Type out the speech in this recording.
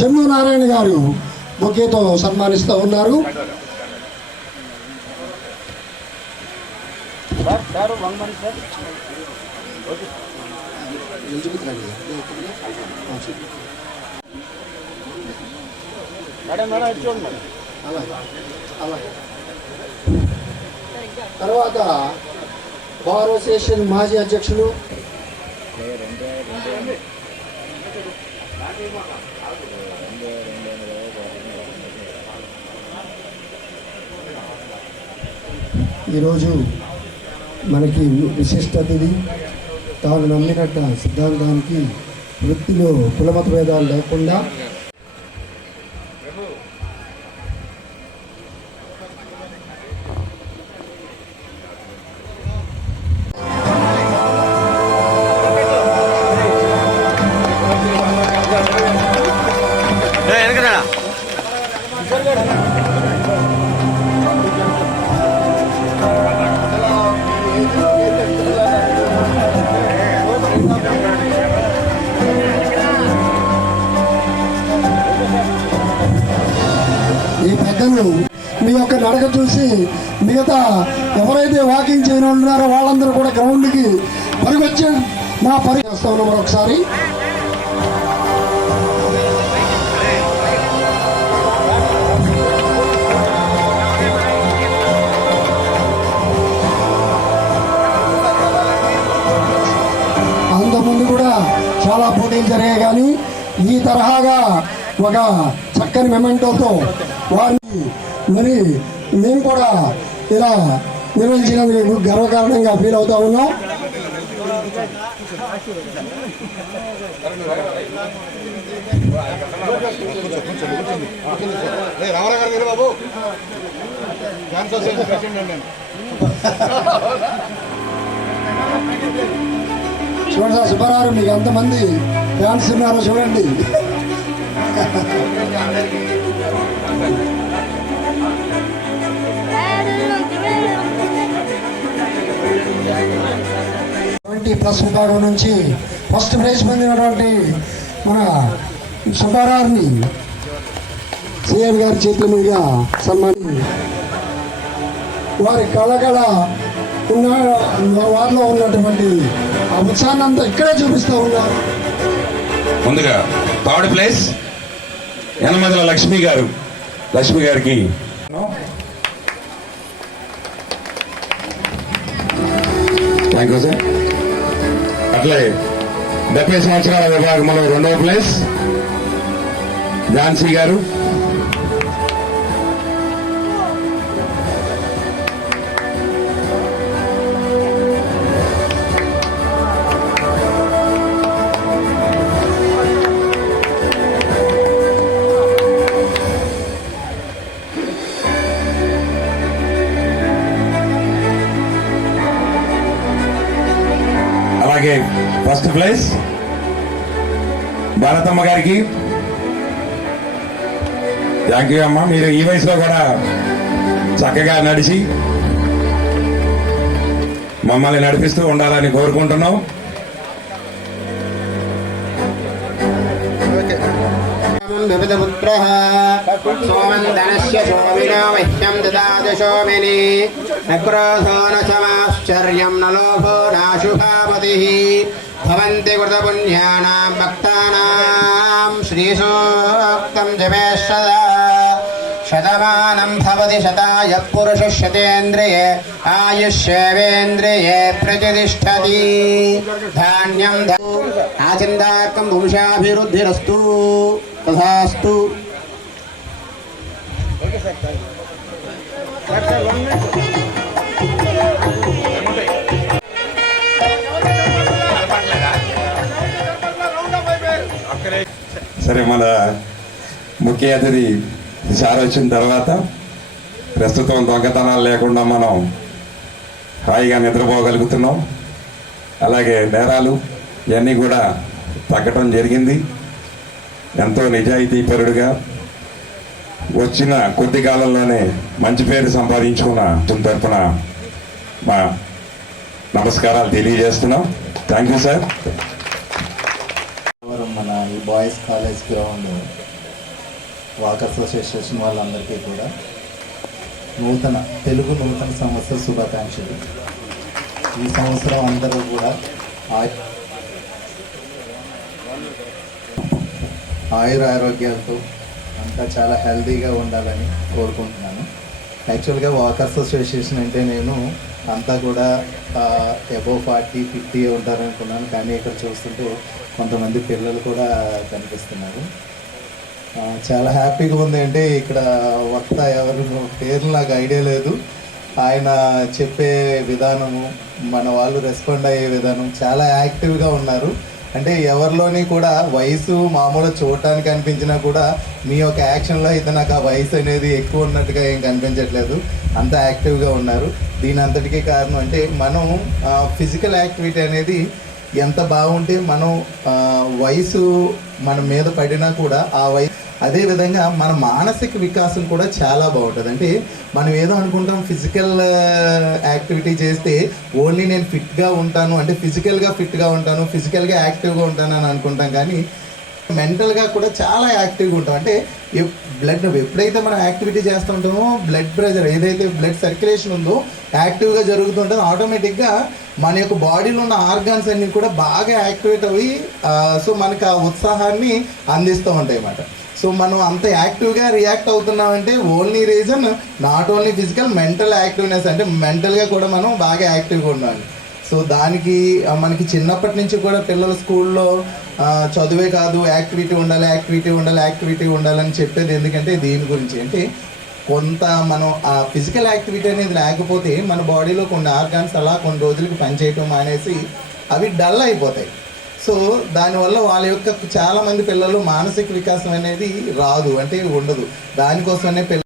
జమ్ము నారాయణ గారు బొకేతో సన్మానిస్తూ ఉన్నారు. తర్వాత బార్ అసోసియేషన్ మాజీ అధ్యక్షులు ఈరోజు మనకి విశిష్ట అతిథి తాను నమ్మినట్ట సిద్ధాంతానికి వృత్తిలో కులమత భేదాలు లేకుండా నడక చూసి మిగతా ఎవరైతే వాకింగ్ చేయని ఉన్నారో వాళ్ళందరూ కూడా గ్రౌండ్కి పరిగొచ్చే మా పరి చేస్తా ఉన్నాం మరొకసారి. అంతకుముందు కూడా చాలా పోటీలు జరిగాయి కానీ ఈ తరహాగా ఒక చక్కని మెమెంటోతో వారిని మరి మేము కూడా ఇలా నిర్వహించినందుకు గర్వకారణంగా ఫీల్ అవుతా ఉన్నాం. చూడండి సార్ సుబ్బారావు మీకు ఎంతమంది ఫ్యాన్స్ ఉన్నారో చూడండి. ప్లస్ విభాగం నుంచి ఫస్ట్ ప్రైజ్ పొందినటువంటి మన సుబ్బారావుని సీఎం గారి చేతుల మీదుగా సన్మాని వారి కళకళ ఉన్న వారిలో ఉన్నటువంటి ఆ ఉత్సాహాన్ని అంతా ఇక్కడే చూపిస్తూ ఉన్నారు ముందుగా థర్డ్ ప్లేస్ ఎనమదల లక్ష్మి గారు. లక్ష్మి గారికి థ్యాంక్ యూ సార్ అట్లే డెబ్బై సంవత్సరాల విభాగంలో రెండవ ప్లేస్. ఝాన్సీ గారు అలాగే ఫస్ట్ ప్లేస్ భారతమ్మ గారికి. థ్యాంక్ యూ అమ్మ. మీరు ఈ వయసులో కూడా చక్కగా నడిచి మమ్మల్ని నడిపిస్తూ ఉండాలని కోరుకుంటున్నాం. विदमुद्रः सोमन्दनस्य सोमिनो मह्यं ददातु सोमिनि न क्रोधो न समाश्चर्यं न लोभो नाशुभापतिः भवन्ति कृतपुण्यानां भक्तानां श्रीसूक्तं जपेश शतमानं भवति शतायः पुरुषः शतेन्द्रिये आयुष्येवेन्द्रिये प्रतिष्ठति धान्यं आचिन्ताकं वंशाभिवृद्धिरस्तु తథాస్తు సరే మన ముఖ్య అతిథి సార్ వచ్చిన తర్వాత ప్రస్తుతం దొంగతనాలు లేకుండా మనం హాయిగా నిద్రపోగలుగుతున్నాం. అలాగే నేరాలు ఇవన్నీ కూడా తగ్గటం జరిగింది. ఎంతో నిజాయితీపరుడుగా వచ్చిన కొద్ది కాలంలోనే మంచి పేరు సంపాదించుకున్న అతని తరఫున మా నమస్కారాలు తెలియజేస్తున్నాం. థ్యాంక్ యూ సార్ మన ఈ boys college ground walkers association వాళ్ళందరికీ కూడా నూతన తెలుగు నూతన సంవత్సర శుభాకాంక్షలు. ఈ సంవత్సరం అందరూ కూడా ఆయుర ఆరోగ్యాలతో అంతా చాలా హెల్తీగా ఉండాలని కోరుకుంటున్నాను. యాక్చువల్గా వాకర్స్ అసోసియేషన్ అంటే నేను అంతా కూడా అబోవ్ ఫార్టీ ఫిఫ్టీ ఉంటారనుకున్నాను. కానీ ఇక్కడ చూస్తుంటే కొంతమంది పిల్లలు కూడా కనిపిస్తున్నారు. చాలా హ్యాపీగా ఉంది అంటే ఇక్కడ వక్త ఎవరు పేర్లు నాకు ఐడియా లేదు. ఆయన చెప్పే విధానము మన వాళ్ళు రెస్పాండ్ అయ్యే విధానం చాలా యాక్టివ్గా ఉన్నారు. అంటే ఎవరిలోని కూడా వయసు మామూలు చూడటానికి అనిపించినా కూడా మీ యొక్క యాక్షన్లో అయితే నాకు ఆ వయసు అనేది ఎక్కువ ఉన్నట్టుగా ఏం కనిపించట్లేదు. అంత యాక్టివ్గా ఉన్నారు. దీని అంతటికీ కారణం అంటే మనం ఫిజికల్ యాక్టివిటీ అనేది ఎంత బాగుంటే మనం వయసు మన మీద పడినా కూడా ఆ వయసు అదేవిధంగా మన మానసిక వికాసం కూడా చాలా బాగుంటుంది. అంటే మనం ఏదో అనుకుంటాం ఫిజికల్ యాక్టివిటీ చేస్తే ఓన్లీ నేను ఫిట్గా ఉంటాను అంటే ఫిజికల్గా ఫిట్గా ఉంటాను ఫిజికల్గా యాక్టివ్గా ఉంటాను అని అనుకుంటాం. కానీ మెంటల్గా కూడా చాలా యాక్టివ్గా ఉంటాం. అంటే బ్లడ్ ఎప్పుడైతే మనం యాక్టివిటీ చేస్తూ ఉంటామో బ్లడ్ ప్రెషర్ ఏదైతే బ్లడ్ సర్క్యులేషన్ ఉందో యాక్టివ్గా జరుగుతుంటుందో ఆటోమేటిక్గా మన యొక్క బాడీలో ఉన్న ఆర్గాన్స్ అన్నీ కూడా బాగా యాక్టివేట్ అవి సో మనకు ఆ ఉత్సాహాన్ని అందిస్తూ ఉంటాయి అన్నమాట సో మనం అంత యాక్టివ్గా react అవుతున్నామంటే only reason not only physical mental activeness అంటే మెంటల్గా కూడా మనం బాగా యాక్టివ్గా ఉండాలి. సో దానికి మనకి చిన్నప్పటి నుంచి కూడా పిల్లల స్కూల్లో చదువే కాదు యాక్టివిటీ ఉండాలి యాక్టివిటీ ఉండాలి యాక్టివిటీ ఉండాలని చెప్పేది ఎందుకంటే దీని గురించి. అంటే కొంత మనం ఆ ఫిజికల్ యాక్టివిటీ అనేది లేకపోతే మన బాడీలో కొన్ని ఆర్గాన్స్ అలా కొన్ని రోజులకి పనిచేయటం మానేసి అవి డల్ అయిపోతాయి. సో దానివల్ల వాళ్ళ యొక్క చాలా మంది పిల్లలు మానసిక వికాసం అనేది రాదు. అంటే ఉండదు. దానికోసమనే పిల్ల